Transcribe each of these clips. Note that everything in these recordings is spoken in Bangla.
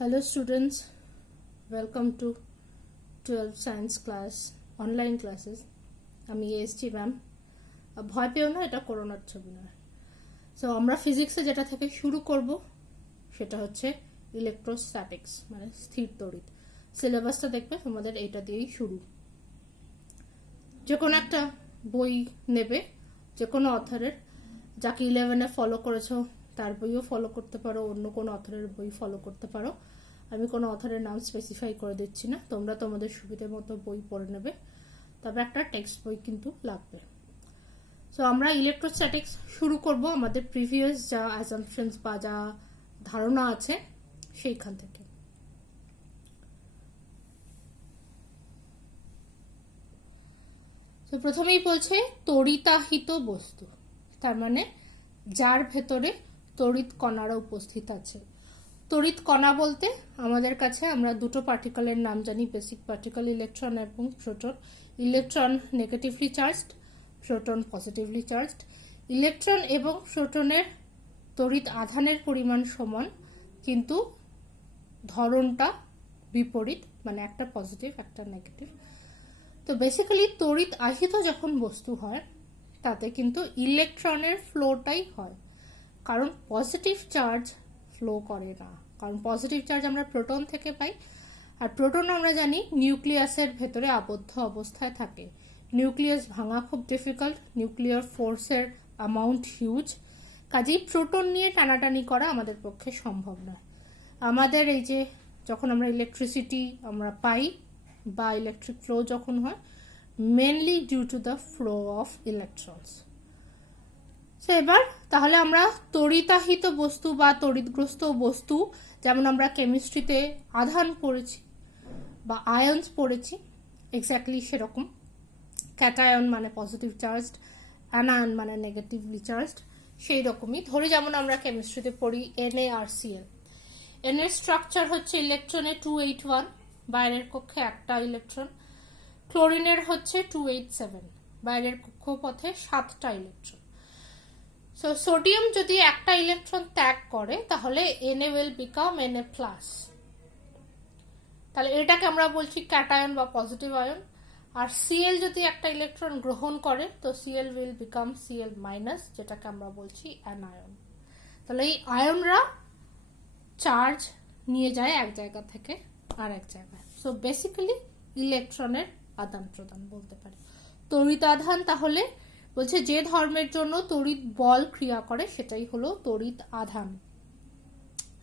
Hello students, welcome to 12 science class online classes. আমি এসছি ম্যাম। ভয় পেও না, এটা করোনার ছবি নয়। সো আমরা ফিজিক্সে যেটা থেকে শুরু করব সেটা হচ্ছে ইলেকট্রোস্ট্যাটিক্স, মানে স্থির তড়িৎ। সিলেবাসটা দেখবে তোমাদের এইটা দিয়েই শুরু। যে কোনো একটা বই নেবে, যে কোনো অথরের, যাকে 11-এ ফলো করেছো তার বইও ফলো করতে পারো, অন্য কোনো অথরের বই ফলো করতে পারো। আমি কোনো অথরের নাম স্পেসিফাই করে দিচ্ছি না, তোমরা তোমাদের সুবিধে মতো বই পড়ে নেবে, তবে একটা টেক্সট বই কিন্তু লাগবে। সো আমরা ইলেকট্রোস্ট্যাটিক্স শুরু করব আমাদের প্রিভিয়াস যা অ্যাসাম্পশনস বা যা ধারণা আছে সেইখান থেকে। তো প্রথমেই বলছে তড়িতাহিত বস্তু, তার মানে যার ভেতরে তড়িৎ কণারা উপস্থিত আছে। তড়িৎ কণা বলতে আমাদের কাছে আমরা দুটো পার্টিকেলের নাম জানি, বেসিক পার্টিকেল ইলেকট্রন এবং proton. Electron negatively charged, proton positively charged. Electron এবং প্রোটনের তড়িৎ আধানের পরিমাণ সমান, কিন্তু ধরনটা বিপরীত, মানে একটা পজিটিভ একটা নেগেটিভ। তো বেসিক্যালি তড়িৎ আহিত যখন বস্তু হয় তাতে কিন্তু ইলেকট্রনের ফ্লোটাই হয়, কারণ পজিটিভ চার্জ ফ্লো করে না। কারণ পজিটিভ চার্জ আমরা প্রোটন থেকে পাই, আর প্রোটন আমরা জানি নিউক্লিয়াসের ভেতরে আবদ্ধ অবস্থায় থাকে। নিউক্লিয়াস ভাঙা খুব ডিফিকাল্ট, নিউক্লিয়ার ফোর্সের অ্যামাউন্ট হিউজ, কাজেই প্রোটন নিয়ে টানাটানি করা আমাদের পক্ষে সম্ভব নয়। আমাদের এই যে যখন আমরা ইলেকট্রিসিটি আমরা পাই বা ইলেকট্রিক ফ্লো যখন হয়, mainly due to the flow of electrons. এবার তাহলে আমরা তড়িতাহিত বস্তু বা তড়িৎগ্রস্ত বস্তু, যেমন আমরা কেমিস্ট্রিতে আধান পড়েছি বা আয়ন্স পড়েছি, এক্স্যাক্টলি সেরকম। ক্যাটায়ন মানে পজিটিভ চার্জড, অ্যানায়ন মানে নেগেটিভলি চার্জড, সেই রকমই ধরে যেমন আমরা কেমিস্ট্রিতে পড়ি Na আর Cl। এন এর স্ট্রাকচার হচ্ছে ইলেকট্রনে 281, বাইরের কক্ষে একটা ইলেকট্রন। ক্লোরিনের হচ্ছে 287, বাইরের কক্ষপথে 7টা ইলেকট্রন। সো সোডিয়াম যদি একটা ইলেকট্রন ত্যাগ করে তাহলে Na will become Na+, তাহলে এটাকে আমরা বলছি ক্যাটায়ন বা পজিটিভ আয়ন। আর Cl যদি একটা ইলেকট্রন গ্রহণ করে তো Cl will become Cl-, যেটাকে আমরা বলছি অ্যানায়ন। তাহলে এই আয়নরা চার্জ নিয়ে যায় এক জায়গা থেকে আর এক জায়গায়। সো বেসিক্যালি ইলেকট্রনের আদান প্রদান বলতে পারি। তড়িৎ আধান তাহলে বলছে যে ধর্মের জন্য তড়িৎ বল ক্রিয়া করে সেটাই হলো তড়িৎ আধান।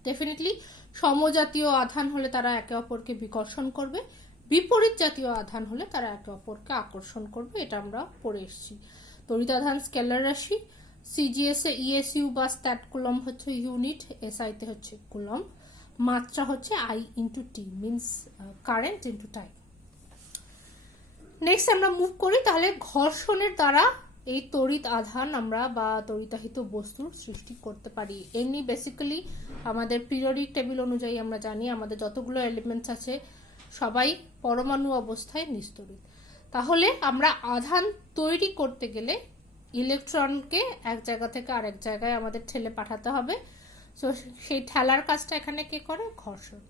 ডেফিনেটলি সমজাতীয় আধান হলে তারা একে অপরকে বিকর্ষণ করবে, বিপরীত জাতীয় আধান হলে তারা একে অপরকে আকর্ষণ করবে, এটা আমরা পড়ে এসেছি। তড়িৎ আধান স্কেলার রাশি। সিজিএস এ ইএসইউ বা স্ট্যাট কুলম হচ্ছে ইউনিট, এসআই তে হচ্ছে কুলম। মাত্রা হচ্ছে I into T, means current into time. Next আমরা মুভ করি, তাহলে ঘর্ষণের দ্বারা এই তড়িৎ আধান আমরা বা তড়িতাহিত বস্তুর সৃষ্টি করতে পারি। এমনি বেসিক্যালি আমাদের পিরিয়ডিক টেবিল অনুযায়ী আমরা জানি আমাদের যতগুলো এলিমেন্টস আছে সবাই পরমাণু অবস্থায় নিস্তড়িত। তাহলে আমরা আধান তৈরি করতে গেলে ইলেকট্রনকে এক জায়গা থেকে আরেক জায়গায় আমাদের ঠেলে পাঠাতে হবে। সো সেই ঠেলার কাজটা এখানে কে করে? ঘর্ষণ।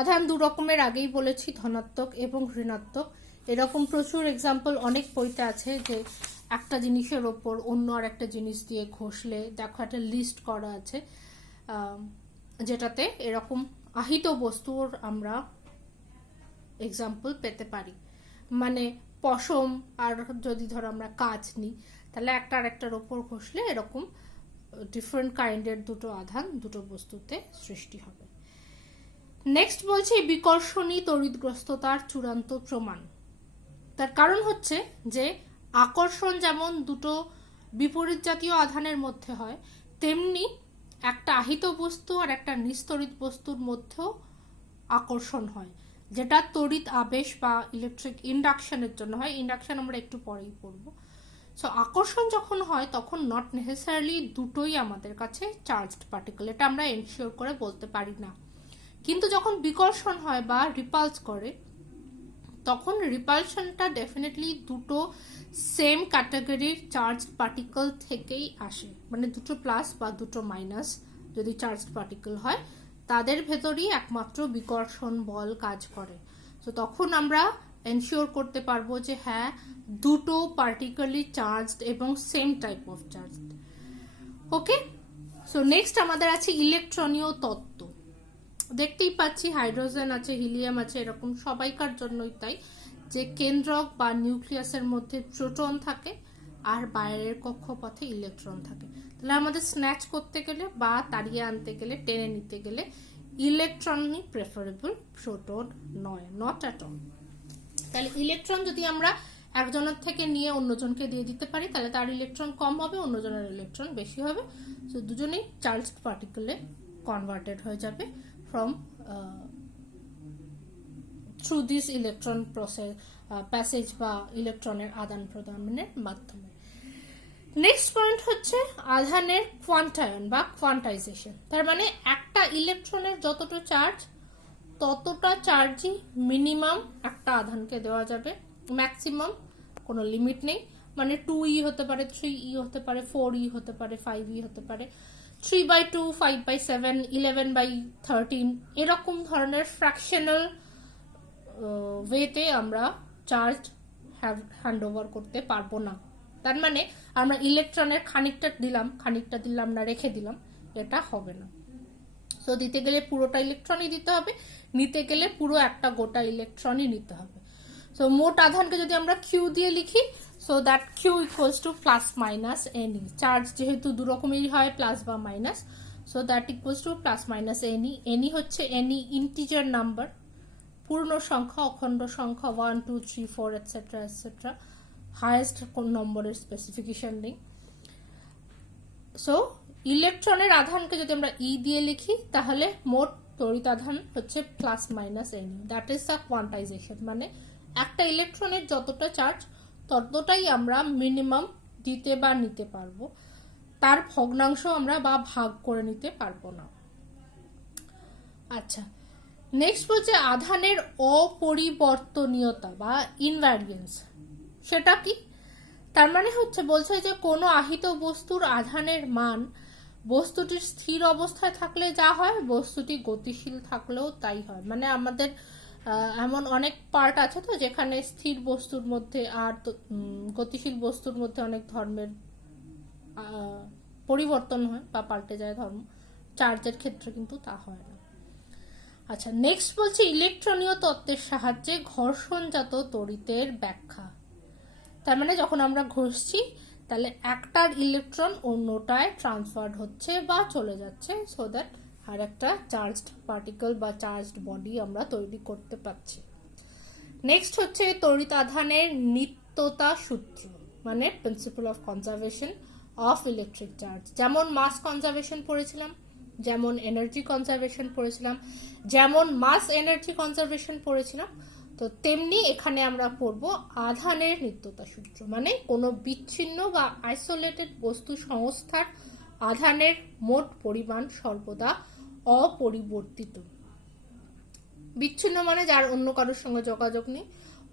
আধান দু রকমের, আগেই বলেছি, ধনাত্মক এবং ঋণাত্মক। এরকম প্রচুর এক্সাম্পল অনেক বইতে আছে যে একটা জিনিসের ওপর অন্য আর একটা জিনিস দিয়ে ঘষলে, দেখো একটা লিস্ট করা আছে যেটাতে এরকম আহিত বস্তুর আমরা এক্সাম্পল পেতে পারি। মানে পশম আর যদি ধরো আমরা কাঁচ নিই, তাহলে একটা আর একটার ওপর ঘষলে এরকম ডিফারেন্ট কাইন্ডের দুটো আধান দুটো বস্তুতে সৃষ্টি হবে। নেক্সট বলছে বিকর্ষণী তড়িৎগ্রস্ততার চূড়ান্ত প্রমাণ। তার কারণ হচ্ছে যে আকর্ষণ যেমন দুটো বিপরীত জাতীয় আধানের মধ্যে হয়, তেমনি একটা আহিত বস্তু আর একটা নিস্তড়িত বস্তুর মধ্যেও আকর্ষণ হয়, যেটা তড়িৎ আবেশ বা ইলেকট্রিক ইন্ডাকশনের জন্য হয়। ইন্ডাকশন আমরা একটু পরেই পড়বো। সো আকর্ষণ যখন হয় তখন নট নেসেসারিলি দুটোই আমাদের কাছে চার্জড পার্টিকেল, এটা আমরা এনশিওর করে বলতে পারি না। কিন্তু যখন বিকর্ষণ হয় বা রিপালস করে তখন রিপালশনটা ডেফিনেটলি দুটো সেম ক্যাটাগরির চার্জ পার্টিকেল থেকেই আসে, মানে দুটো প্লাস বা দুটো মাইনাস যদি চার্জড পার্টিকেল হয়, তাদের ভেতরেই একমাত্র বিকর্ষণ বল কাজ করে। তো তখন আমরা এনশিওর করতে পারবো যে হ্যাঁ, দুটো পার্টিকেলই চার্জড এবং same type of charged. Okay, so next আমাদের আছে ইলেকট্রনীয় তত্ত্ব। দেখতেই পাচ্ছি হাইড্রোজেন আছে, হিলিয়াম আছে, এরকম সবাইকার জন্যই তাই, যে কেন্দ্রক বা নিউক্লিয়াসের মধ্যে প্রোটন থাকে আর বাইরের কক্ষপথে ইলেকট্রন থাকে। তাহলে আমাদের স্ন্যাচ করতে গেলে বা তাড়িয়ে আনতে গেলে, টেনে নিতে গেলে ইলেকট্রনই প্রেফারেবল, প্রোটন নয়, নট অ্যাট অল। তাহলে ইলেকট্রন যদি আমরা একজনের থেকে নিয়ে অন্যজনকে দিয়ে দিতে পারি, তাহলে তার ইলেকট্রন কম হবে, অন্যজনের ইলেকট্রন বেশি হবে। সো দুজনেই চার্জড পার্টিকেলে কনভার্টেড হয়ে যাবে from through this electron process passage বা ইলেকট্রনের আদান প্রদানের মাধ্যমে। নেক্সট পয়েন্ট হচ্ছে আধানের কোয়ান্টায়ন বা কোয়ান্টাইজেশন। তার মানে একটা ইলেকট্রনের যতটা চার্জ, ততটা চার্জই মিনিমাম একটা আধানকে দেওয়া যাবে, ম্যাক্সিমাম কোনো লিমিট নেই। মানে 2e হতে পারে, 3e হতে পারে, 4e হতে পারে, 5e হতে পারে, 3/2, 5/7, 11/13 এরকম ধরনের ফ্র্যাকশনাল ওয়েতে আমরা চার্জ হ্যান্ড ওভার করতে পারবো না। তার মানে আমরা ইলেকট্রনের খানিকটা দিলাম না, রেখে দিলাম, এটা হবে না। সো দিতে গেলে পুরোটা ইলেকট্রনই দিতে হবে, নিতে গেলে পুরো একটা গোটা ইলেকট্রনই নিতে হবে। সো মোট আধানকে যদি আমরা কিউ দিয়ে লিখি, so that Q equals to plus minus n e. Charge যেহেতু দু রকমেরই হয়, প্লাস বা minus, so that equals to plus minus n e. N হচ্ছে এনি ইন্টিজার নাম্বার, পূর্ণ সংখ্যা, অখণ্ড সংখ্যা, 1, 2, 3, 4 এটসেট্রা এটসেট্রা, হায়েস্ট কোন নম্বরের স্পেসিফিকেশন নেই। সো ইলেকট্রনের আধানকে যদি আমরা ই দিয়ে লিখি, তাহলে মোট তড়িৎ আধান হচ্ছে plus minus any. That is the quantisation. মানে একটা ইলেকট্রনের যতটা চার্জ, ততটাই আমরা মিনিমাম দিতে বা নিতে পারবো, তার ভগ্নাংশ আমরা বা ভাগ করে নিতে পারবো না। আচ্ছা, নেক্সট বলছে আধানের অপরিবর্তনীয়তা বা ইনভ্যারিয়েন্স। সেটা কি? তার মানে হচ্ছে বলছে যে কোনো আহিত বস্তুর আধানের মান বস্তুটির স্থির অবস্থায় থাকলে যা হয়, বস্তুটি গতিশীল থাকলেও তাই হয়। মানে আমাদের এমন অনেক পার্ট আছে তো, যেখানে স্থির বস্তুর মধ্যে আর গতিশীল বস্তুর মধ্যে অনেক ধর্মের পরিবর্তন হয় বা পাল্টে যায় ধর্ম। চার্জের ক্ষেত্রে কিন্তু তা হয় না। আচ্ছা, নেক্সট বলছে ইলেকট্রনীয় তত্ত্বের সাহায্যে ঘর্ষণজাত তড়িতের ব্যাখ্যা। তার মানে যখন আমরা ঘষছি, তাহলে একটার ইলেকট্রন অন্যটায় ট্রান্সফার্ড হচ্ছে বা চলে যাচ্ছে, সো দ্যাট আর একটা চার্জড পার্টিকেল বা চার্জড বডি আমরা তৈরি করতে পারছি। নেক্সট হচ্ছে তড়িৎ আধানের নিত্যতা সূত্র, মানে principal of conservation of electric charge. যেমন মাস কনজারভেশন পড়েছিলাম, যেমন এনার্জি কনজারভেশন পড়েছিলাম, যেমন মাস এনার্জি কনজারভেশন পড়েছিলাম, তো তেমনি এখানে আমরা পড়ব আধানের নিত্যতা সূত্র। মানে কোনো বিচ্ছিন্ন বা আইসোলেটেড বস্তু সংস্থার আধানের মোট পরিমাণ সর্বদা অপরিবর্তিত। বিচ্ছিন্ন মানে যার অন্য কারোর সঙ্গে যোগাযোগ নেই।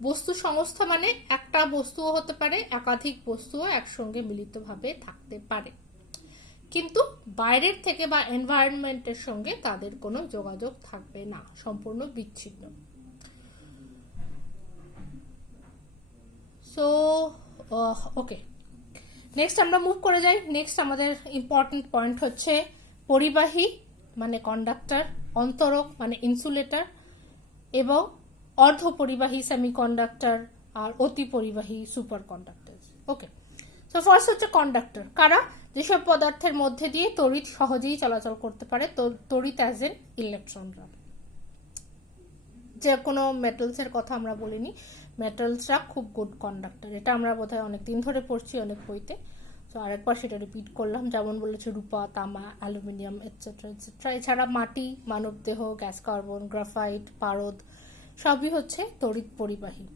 বস্তু সংস্থা মানে একটা বস্তুও হতে পারে, একাধিক বস্তুও একসঙ্গে মিলিতভাবে থাকতে পারে, কিন্তু বাইরের থেকে বা এনভায়রনমেন্টের সঙ্গে তাদের কোনো যোগাযোগ থাকবে না, সম্পূর্ণ বিচ্ছিন্ন। সো ওকে, নেক্সট আমরা মুভ করে যাই। নেক্সট আমাদের ইম্পর্টেন্ট পয়েন্ট হচ্ছে পরিবাহী মানে কন্ডাক্টর, অন্তরক মানে ইনসুলেটর, এবং অর্ধপরিবাহী সেমিকন্ডাক্টর, আর অতি পরিবাহী সুপার কন্ডাক্টর। ওকে, সো ফার্স্ট হচ্ছে কন্ডাক্টর। কারা? যেসব পদার্থের মধ্যে দিয়ে তড়িৎ সহজেই চলাচল করতে পারে, তড়িৎ অ্যাজ এন ইলেকট্রনরা। যে কোনো মেটালসের কথা আমরা বলিনি, মেটালসরা খুব গুড কন্ডাক্টর, এটা আমরা বোধহয় অনেকদিন ধরে পড়ছি অনেক বইতে। তো আরেকবার সেটা রিপিট করলাম, যেমন বলেছে রূপা, তামা, অ্যালুমিনিয়াম এটসেট্রা এটসেট্রা। এছাড়া মাটি, মানবদেহ, গ্যাস কার্বন, গ্রাফাইট, পারদ সবই হচ্ছে তড়িৎ পরিবাহী।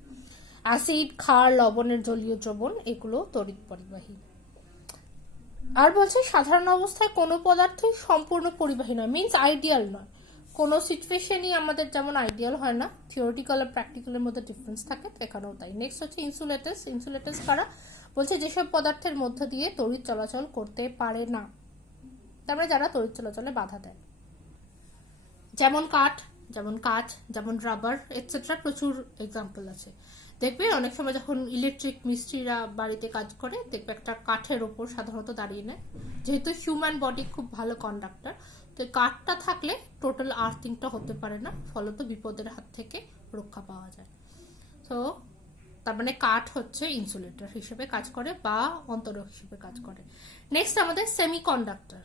অ্যাসিড, ক্ষার, লবণের জলীয় দ্রবণ এগুলো তড়িৎ পরিবাহী। আর বলছে সাধারণ অবস্থায় কোনো পদার্থই সম্পূর্ণ পরিবাহী নয়, মিনস আইডিয়াল নয়। কোনো সিচুয়েশনই আমাদের যেমন আইডিয়াল হয় না, থিওরিটিক্যাল আর প্র্যাকটিক্যালের মধ্যে ডিফারেন্স থাকে, এখানেও তাই। নেক্সট হচ্ছে ইনসুলেটার্স। ইনসুলেটার্স কারা? বলছে যেসব পদার্থের মধ্য দিয়ে তড়িৎ চলাচল করতে পারে না। তারপরে যারা তড়িৎ চলাচলে বাধা দেয়, যেমন কাঠ, যেমন কাঁচ, যেমন রাবার এটসেট্রা, প্রচুর এক্সাম্পল আছে। দেখবে অনেক সময় যখন ইলেকট্রিক মিস্ত্রিরা বাড়িতে কাজ করে, দেখবে একটা কাঠের ওপর সাধারণত দাঁড়িয়ে নেয়, যেহেতু হিউম্যান বডি খুব ভালো কন্ডাক্টর, তো কাঠটা থাকলে টোটাল আর্থিংটা হতে পারে না, ফলত বিপদের হাত থেকে রক্ষা পাওয়া যায়। তো তার মানে কাঠ হচ্ছে ইনসুলেটর হিসেবে কাজ করে বা অন্তরক হিসেবে কাজ করে। নেক্সট আমাদের সেমিকন্ডাক্টর,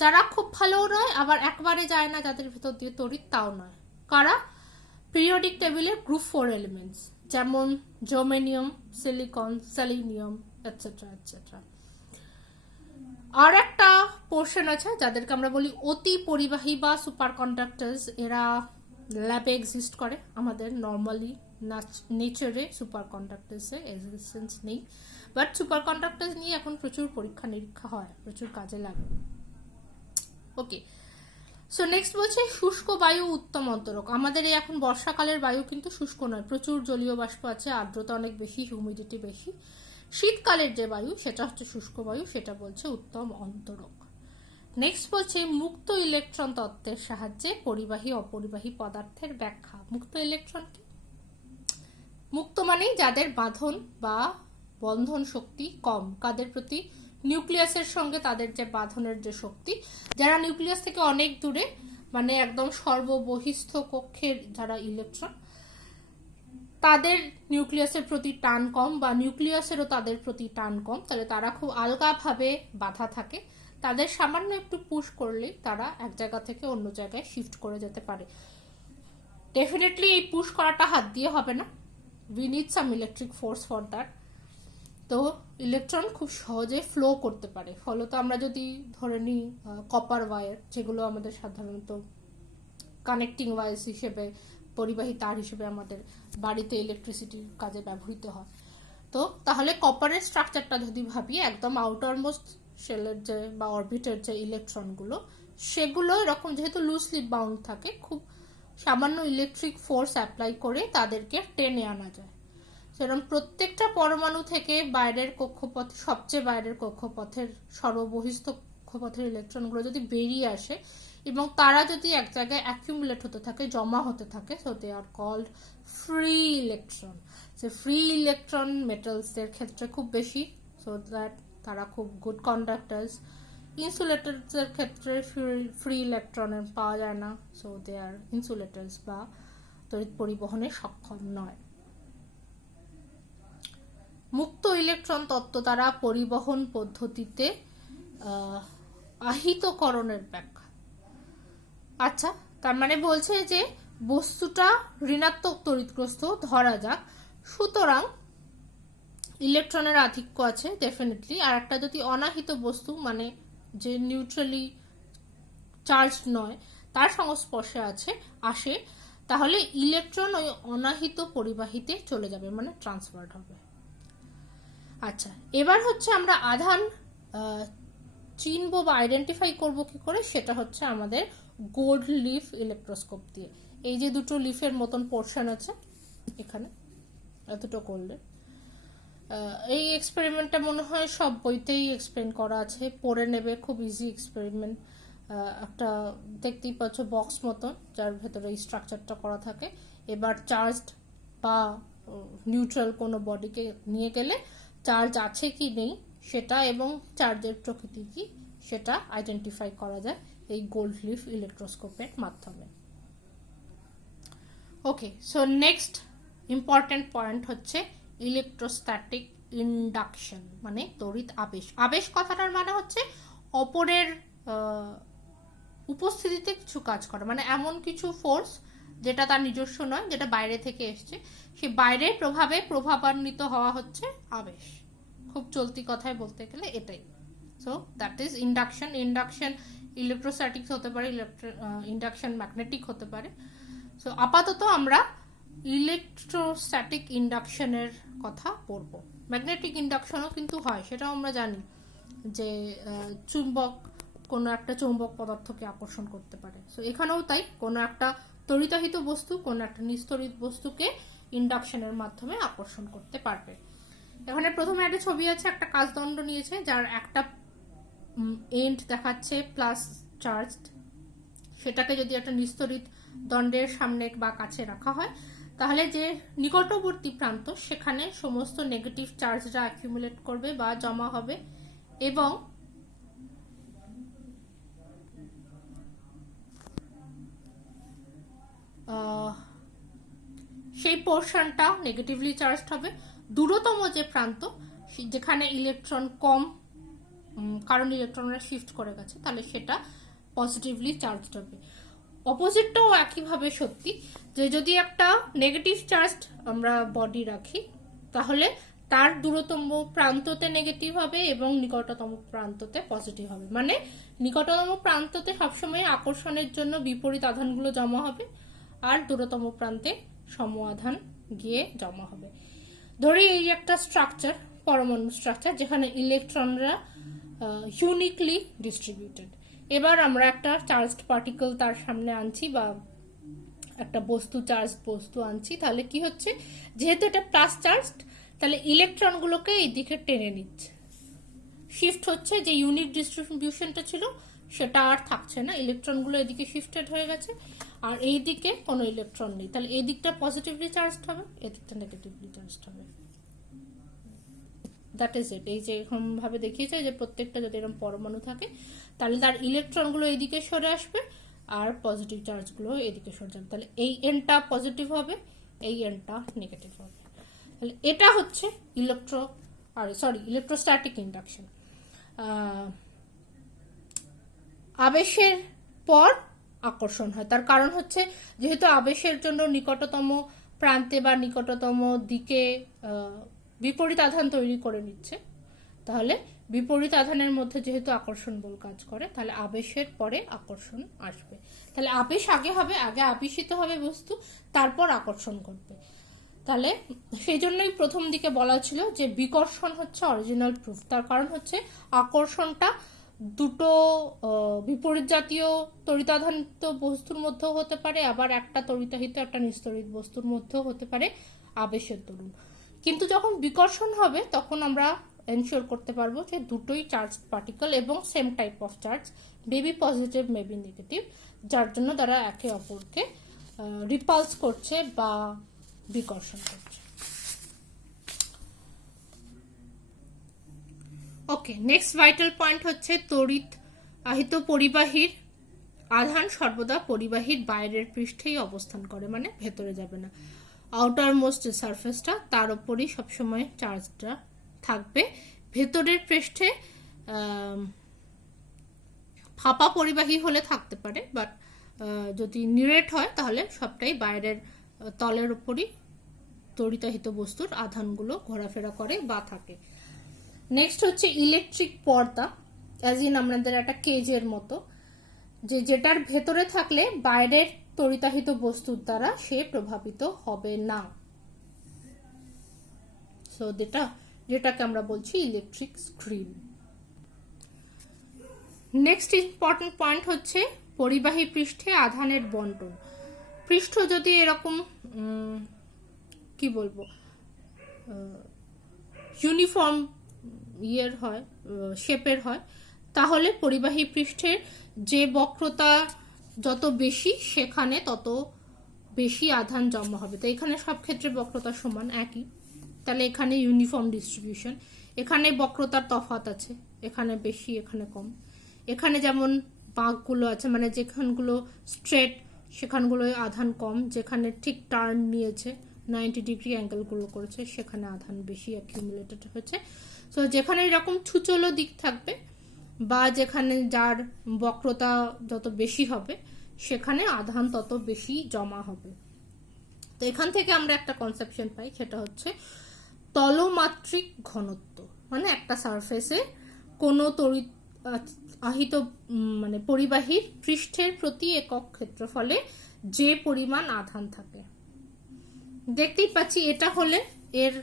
যারা খুব ভালো নয় আবার একবারে যায় না, যাদের ভিতর দিয়ে তড়িৎ তাও নয়। কারা? পিরিয়ডিক টেবিলের গ্রুপ 4 এলিমেন্টস, যেমন germanium, silicon, selenium etcetera etcetera. আর একটা পোর্শন আছে যাদেরকে আমরা বলি অতি পরিবাহী বা সুপার কন্ডাক্টার্স। এরা ল্যাবে এক্সিস্ট করে, আমাদের নর্মালি নেচারে সুপার কন্ডাক্টার্সের এক্সিস্টেন্স নেই, বাট সুপার কন্ডাক্টার্স নিয়ে এখন প্রচুর পরীক্ষা নিরীক্ষা হয়, প্রচুর কাজে লাগে। ওকে, সো নেক্সট বলছে শুষ্ক বায়ু উত্তম অন্তরক। আমাদের এই এখন বর্ষাকালের বায়ু কিন্তু শুষ্ক নয়, প্রচুর জলীয় বাষ্প আছে, আর্দ্রতা অনেক বেশি, হিউমিডিটি বেশি। শীতকালের যে বায়ু সেটা হচ্ছে শুষ্ক বায়ু, সেটা বলছে উত্তম অন্তরক। নেক্সট বলছে মুক্ত ইলেকট্রন তত্ত্বের সাহায্যে পরিবাহী অপরিবাহী পদার্থের ব্যাখ্যা। মুক্ত ইলেকট্রন কি? মুক্ত মানেই যাদের বাঁধন বা বন্ধন শক্তি কম, কাদের প্রতি? নিউক্লিয়াসের সঙ্গে তাদের যে বাঁধনের যে শক্তি, যারা নিউক্লিয়াস থেকে অনেক দূরে, মানে একদম সর্ববহিস্থ কক্ষের যারা ইলেকট্রন, তাদের নিউক্লিয়াসের প্রতি টান কম বা নিউক্লিয়াসেরও তাদের প্রতি টান কম, তাহলে তারা খুব আলগাভাবে বাঁধা থাকে, তাদের সামান্য একটু পুশ করলেই তারা এক জায়গা থেকে অন্য জায়গায় শিফট করে যেতে পারে। ডেফিনেটলি এই পুশ করাটা হাত দিয়ে হবে না, we need some electric force for that. তো ইলেকট্রন খুব সহজে ফ্লো করতে পারে। ফলত আমরা যদি ধরে নিই কপার ওয়্যার, যেগুলো আমাদের সাধারণত কানেক্টিং ওয়্যারস হিসেবে, পরিবাহী তার হিসেবে আমাদের বাড়িতে ইলেকট্রিসিটির কাজে ব্যবহৃত হয়, তো তাহলে কপারের স্ট্রাকচারটা যদি ভাবি, একদম আউটারমোস্ট শেলের যে বা অরবিটের যে ইলেকট্রনগুলো, সেগুলো এরকম যেহেতু লুজলি বাউন্ড থাকে, খুব সামান্য ইলেকট্রিক ফোর্স অ্যাপ্লাই করে তাদেরকে টেনে আনা যায়। সেরকম প্রত্যেকটা পরমাণু থেকে বাইরের কক্ষপথ, সবচেয়ে বাইরের কক্ষপথের সর্ববহিস্থ কক্ষপথের ইলেকট্রনগুলো যদি বেরিয়ে আসে এবং তারা যদি এক জায়গায় অ্যাকিউমুলেট হতে থাকে, জমা হতে থাকে, so they are called free electron. সে ফ্রি ইলেকট্রন মেটালসের ক্ষেত্রে খুব বেশি, সো দ্যাট তারা খুব গুড কন্ডাক্টার্স। ইনসুলেটরসের ক্ষেত্রে ফ্রি ইলেকট্রন পাওয়া যায় না, সো দে আর ইনসুলেটরস বা তড়িৎ পরিবহনে সক্ষম নয়। মুক্ত ইলেকট্রন তত্ত্ব দ্বারা পরিবহন পদ্ধতিতে আহিতকরণের ব্যাখ্যা। আচ্ছা, তার মানে বলছে যে বস্তুটা ঋণাত্মক তড়িৎগ্রস্ত ধরা যাক, সুতরাং ইলেকট্রনের আধিক্য আছে ডেফিনেটলি। আর একটা যদি অনাহিত বস্তু, মানে যে নিউট্রালি চার্জ নয়, তার সংস্পর্শে আসে, তাহলে ইলেকট্রন ওই অনাহিত পরিবাহীতে চলে যাবে, মানে ট্রান্সফার্ড হবে। আচ্ছা, এবার হচ্ছে আমরা আধান চিনবো বা আইডেন্টিফাই করবো কি করে, সেটা হচ্ছে আমাদের গোল্ড লিফ ইলেকট্রোস্কোপ দিয়ে। এই যে দুটো লিফের মতন পোর্শন আছে এখানে, এতটা গোল্ডের। এই এক্সপেরিমেন্টটা মনে হয় সব বইতেই এক্সপ্লেন করা আছে, পড়ে নেবে, খুব ইজি এক্সপেরিমেন্ট। একটা দেখতেই পাচ্ছ বক্স মতন, যার ভেতরে এই স্ট্রাকচারটা করা থাকে। এবার চার্জড বা নিউট্রাল কোনো বডিকে নিয়ে গেলে চার্জ আছে কি নেই সেটা এবং চার্জের প্রকৃতি কি সেটা আইডেন্টিফাই করা যায় এই গোল্ড লিফ ইলেকট্রোস্কোপের মাধ্যমে। ওকে, সো নেক্সট ইম্পর্টেন্ট পয়েন্ট হচ্ছে ইলেকট্রোস্ট্যাটিক ইন্ডাকশন, মানে তড়িৎ আবেশ। আবেশ কথাটার মানে হচ্ছে অপরের উপস্থিতিতে কিছু কাজ করা, মানে এমন কিছু ফোর্স যেটা তার নিজস্ব নয়, যেটা বাইরে থেকে এসছে, সেই বাইরের প্রভাবে প্রভাবান্বিত হওয়া হচ্ছে আবেশ। খুব চলতি কথায় বলতে গেলে এটাই। So that is induction. Induction electrostatic হতে পারে, ইন্ডাকশন ম্যাগনেটিক হতে পারে। সো আপাতত আমরা ইলেকট্রোস্ট্যাটিক ইন্ডাকশনের কথা পড়ব। ম্যাগনেটিক ইন্ডাকশনও কিন্তু হয়, সেটাও আমরা জানি যে চুম্বক কোনো একটা চৌম্বক পদার্থকে আকর্ষণ করতে পারে। সো এখানেও তাই, কোনো একটা তড়িতাহিত বস্তু কোনো একটা নিস্তড়িত বস্তুকে ইন্ডাকশনের মাধ্যমে আকর্ষণ করতে পারবে। এখানে প্রথমে একটা ছবি আছে, একটা কাচদণ্ড নিয়েছে, যার একটা এন্ড দেখাচ্ছে প্লাস চার্জড, সেটাকে যদি একটা নিস্তড়িত দণ্ডের সামনে বা কাছে রাখা হয়, তাহলে যে নিকটবর্তী প্রান্ত সেখানে সমস্ত নেগেটিভ চার্জরা অ্যাকিউমুলেট করবে বা জমা হবে, এবং সেই পোর্শনটা নেগেটিভলি চার্জড হবে। দূরতম যে প্রান্ত, যেখানে ইলেকট্রন কম, কারণ ইলেকট্রনরা শিফট করে গেছে, তাহলে সেটা পজিটিভলি চার্জড হবে। অপোজিটটাও একইভাবে সত্যি, যে যদি একটা নেগেটিভ চার্জড আমরা বডি রাখি, তাহলে তার দূরতম প্রান্ততে নেগেটিভ হবে এবং নিকটতম প্রান্ততে পজিটিভ হবে। মানে নিকটতম প্রান্ততে সবসময় আকর্ষণের জন্য বিপরীত আধানগুলো জমা হবে, আর দূরতম প্রান্তে সম আধান গিয়ে জমা হবে। ধরি এই একটা স্ট্রাকচার, পরমাণু স্ট্রাকচার, যেখানে ইলেকট্রনরা ইউনিকলি ডিস্ট্রিবিউটেড। এবার আমরা একটা চার্জড পার্টিকেল তার সামনে আনছি, বা একটা বস্তু, চার্জ বস্তু আনছি, তাহলে কি হচ্ছে, যেহেতু এটা প্লাস চার্জড, তাহলে ইলেকট্রনগুলোকে এই দিকে টেনে নিচ্ছে, শিফট হচ্ছে। যে ইউনিক ডিস্ট্রিবিউশনটা ছিল সেটা আর থাকছে না, ইলেকট্রনগুলো এদিকে শিফটেড হয়ে গেছে, আর এই দিকে কোনো ইলেকট্রন নেই, তাহলে এই দিকটা পজিটিভলি চার্জড হবে, এই দিকটা নেগেটিভলি চার্জড হবে। That is it. এই যে এরকম ভাবে দেখিয়েছে যে প্রত্যেকটা যদি এরকম পরমাণু থাকে, তাহলে তার ইলেকট্রনগুলো এইদিকে সরে আসবে আর পজিটিভ চার্জগুলো এদিকে সরে যাবে, তাহলে এই এন্ডটা পজিটিভ হবে, এই এন্ডটা নেগেটিভ হবে। তাহলে এটা হচ্ছে ইলেকট্রোস্ট্যাটিক ইন্ডাকশন। আবেশের পর আকর্ষণ হয়, তার কারণ হচ্ছে যেহেতু আবেশের জন্য নিকটতম প্রান্তে বা নিকটতম দিকে বিপরীত আধান তৈরি করে নিচ্ছে, তাহলে বিপরীত আধানের মধ্যে যেহেতু আকর্ষণ বল কাজ করে, তাহলে আবেশের পরে আকর্ষণ আসবে। তাহলে আবেশ আগে হবে, আগে আবেশিত হবে বস্তু, তারপর আকর্ষণ ঘটবে। তাহলে সেই জন্যই প্রথম দিকে বলা ছিল যে বিকর্ষণ হচ্ছে অরিজিনাল প্রুফ। তার কারণ হচ্ছে আকর্ষণটা দুটো বিপরীত জাতীয় তড়িতাধানিত বস্তুর মধ্যেও হতে পারে, আবার একটা তড়িতাহিত একটা নিস্তড়িত বস্তুর মধ্যেও হতে পারে আবেশের দরুন। কিন্তু যখন বিকর্ষণ হবে তখন আমরা এনশিওর করতে পারবো যে দুটোই চার্জ পার্টিকেল এবং same type of charge, maybe positive maybe negative, যার জন্য তারা একে অপরকে রিপালস করছে বা বিকর্ষণ করছে। ওকে, নেক্সট ভাইটাল পয়েন্ট হচ্ছে তড়িৎ আহিত পরিবাহীর আধান সর্বদা পরিবাহীর বাইরের পৃষ্ঠেই অবস্থান করে, মানে ভেতরে যাবে না। আউটার মোস্ট যে সারফেসটা, তার উপরই সবসময় চার্জটা থাকবে। ভেতরের পৃষ্ঠে ফাঁপা পরিবাহী হলে থাকতে পারে, বাট যদি নিরেট হয় তাহলে সবটাই বাইরের তলের উপরই তড়িতাহিত বস্তুর আধানগুলো ঘোরাফেরা করে বা থাকে। নেক্সট হচ্ছে ইলেকট্রিক পর্দা, অ্যাজ ইন আমাদের একটা কেজের মতো, যেটার ভেতরে থাকলে বাইরের তড়িতাহিত বস্তুর দ্বারা সে প্রভাবিত হবে না। সো যেটাকে আমরা বলছি electric screen. Next important point হচ্ছে পরিবাহী পৃষ্ঠে আধানের বন্টন। পৃষ্ঠ যদি এরকম কি বলবো ইউনিফর্ম হয়, শেপের হয়, তাহলে পরিবাহী পৃষ্ঠের যে বক্রতা যত বেশি সেখানে তত বেশি আধান জমা হবে। তো এখানে সব ক্ষেত্রে বক্রতা সমান একই, তাহলে এখানে ইউনিফর্ম ডিস্ট্রিবিউশন। এখানে বক্রতার তফাৎ আছে, এখানে বেশি এখানে কম। এখানে যেমন বাঁকগুলো আছে, মানে যেখানগুলো স্ট্রেট সেখানগুলো আধান কম, যেখানে ঠিক টার্ন নিয়েছে 90 ডিগ্রি অ্যাঙ্গেলগুলো করেছে সেখানে আধান বেশি অ্যাকিউমুলেটেড হয়েছে। সো যেখানে এরকম ছুচলো দিক থাকবে বা যেখানে যার বক্রতা যত বেশি হবে সেখানে আধান তত বেশি জমা হবে। তো এখান থেকে আমরা একটা কনসেপশন পাই, সেটা হচ্ছে তলমাত্রিক ঘনত্ব। মানে একটা সারফেসে কোনো তড়িৎ আহিত মানে পরিবাহীর পৃষ্ঠের প্রতি একক ক্ষেত্রফলে যে পরিমাণ আধান থাকে। দেখতেই পাচ্ছি এটা হলে এর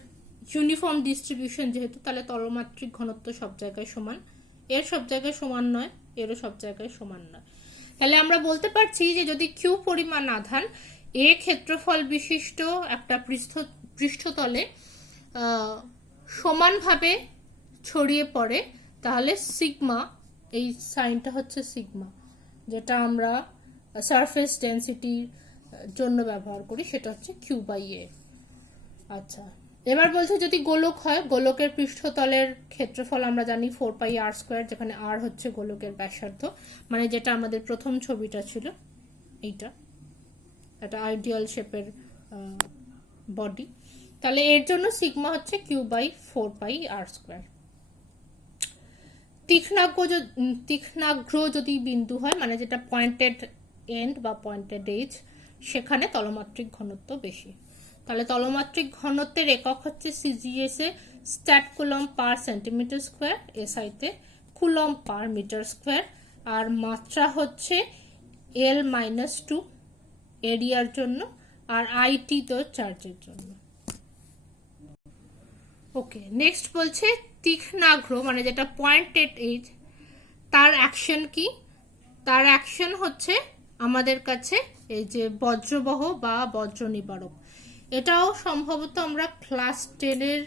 ইউনিফর্ম ডিস্ট্রিবিউশন যেহেতু, তাহলে তলমাত্রিক ঘনত্ব সব জায়গায় সমান, এর সব জায়গায় সমান নয়, এরও সব জায়গায় সমান নয়। তাহলে আমরা বলতে পারছি যে যদি কিউ পরিমাণ আধান এ ক্ষেত্রফল বিশিষ্ট একটা পৃষ্ঠতলে সমানভাবে ছড়িয়ে পড়ে, তাহলে সিগমা এই সাইনটা হচ্ছে সিগমা, যেটা আমরা সারফেস ডেন্সিটির জন্য ব্যবহার করি, সেটা হচ্ছে Q/A। আচ্ছা, এবার বলছে যদি গোলক হয়, গোলকের পৃষ্ঠতলের ক্ষেত্রফল আমরা জানি 4πr², যেখানে r হচ্ছে গোলকের ব্যাসার্ধ, মানে যেটা আমাদের প্রথম ছবিটা ছিল, এইটা একটা আইডিয়াল শেপের বডি। তাহলে এর জন্য সিগমা হচ্ছে Q/4πr²। তীক্ষ্ণাগ্র যদি বিন্দু হয়, মানে যেটা পয়েন্টেড এন্ড বা পয়েন্টেড এজ, সেখানে তলমাত্রিক ঘনত্ব বেশি। তাহলে তলমাত্রিক ঘনত্বের একক হচ্ছে সিজিএস এ stat coulomb per centimeter square, এসআইতে কুলম্ব পার মিটার স্কোয়ার, আর মাত্রা হচ্ছে L-2 এরিয়ার জন্য, আর আইটি তো চার্জের জন্য। ওকে, নেক্সট বলছে তীক্ষ্ণাগ্র মানে যেটা পয়েন্টেড এজ, তার অ্যাকশন কি? তার অ্যাকশন হচ্ছে আমাদের কাছে এই যে বজ্রবহ বা বজ্র নিবারক। এটাও সম্ভবত আমরা ক্লাস 10-এর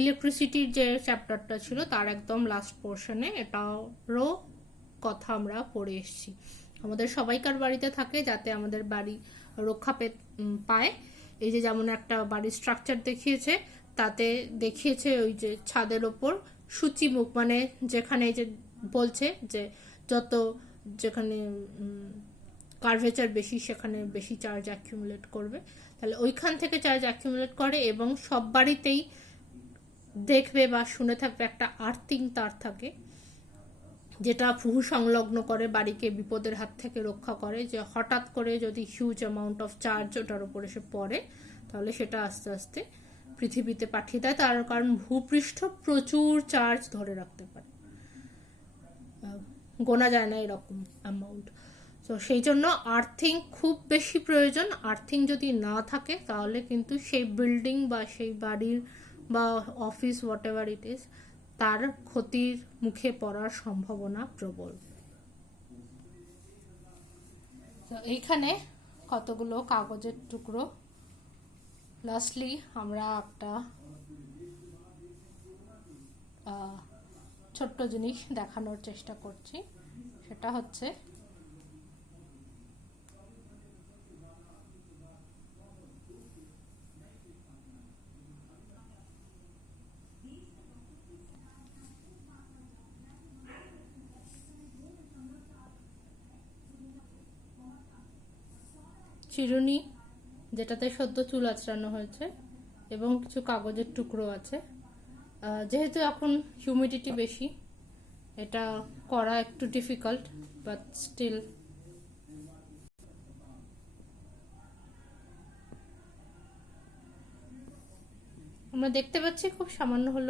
ইলেকট্রিসিটির যে চ্যাপ্টারটা ছিল তার একদম লাস্ট পোর্শনে এটারও কথা আমরা পড়ে এসেছি। আমাদের সবাইকার বাড়িতে থাকে যাতে আমাদের বাড়ি রক্ষা পায়। এই যে যেমন একটা বাড়ির স্ট্রাকচার দেখিয়েছে, তাতে দেখিয়েছে ওই যে ছাদের ওপর সূচিমুখ, মানে যেখানে যে বলছে যে যত যেখানে কার্ভেচার বেশি সেখানে বেশি চার্জ অ্যাকিউমুলেট করবে, তাহলে ওইখান থেকে চার্জ অ্যাকিউমুলেট করে। এবং সব বাড়িতেই দেখবে বা শুনে থাকবে একটা আর্থিং তার থাকে, যেটা ফুহু সংলগ্ন করে বাড়িকে বিপদের হাত থেকে রক্ষা করে, যে হঠাৎ করে যদি হিউজ অ্যামাউন্ট অফ চার্জ ওটার উপর এসে পড়ে তাহলে সেটা আস্তে আস্তে পৃথিবীতে পাঠিয়ে দেয়। তার কারণ ভূপৃষ্ঠ প্রচুর চার্জ ধরে রাখতে পারে, গোনা যায় না এরকম অ্যামাউন্ট। তো সেই জন্য আর্থিং খুব বেশি প্রয়োজন। আর্থিং যদি না থাকে তাহলে কিন্তু সেই বিল্ডিং বা সেই বাড়ির বা office what ever it is, তার ক্ষতির মুখে পড়ার সম্ভাবনা প্রবল। তো এইখানে কতগুলো কাগজের টুকরো, লাস্টলি আমরা একটা ছোট্ট জিনিস দেখানোর চেষ্টা করছি, সেটা হচ্ছে চিরুনি, যেটাতে সদ্য চুল আঁচড়ানো হয়েছে, এবং কিছু কাগজের টুকরো আছে। যেহেতু এখন হিউমিডিটি বেশি, এটা করা একটু ডিফিকাল্ট, বাট স্টিল আমরা দেখতে পাচ্ছি খুব সামান্য হলো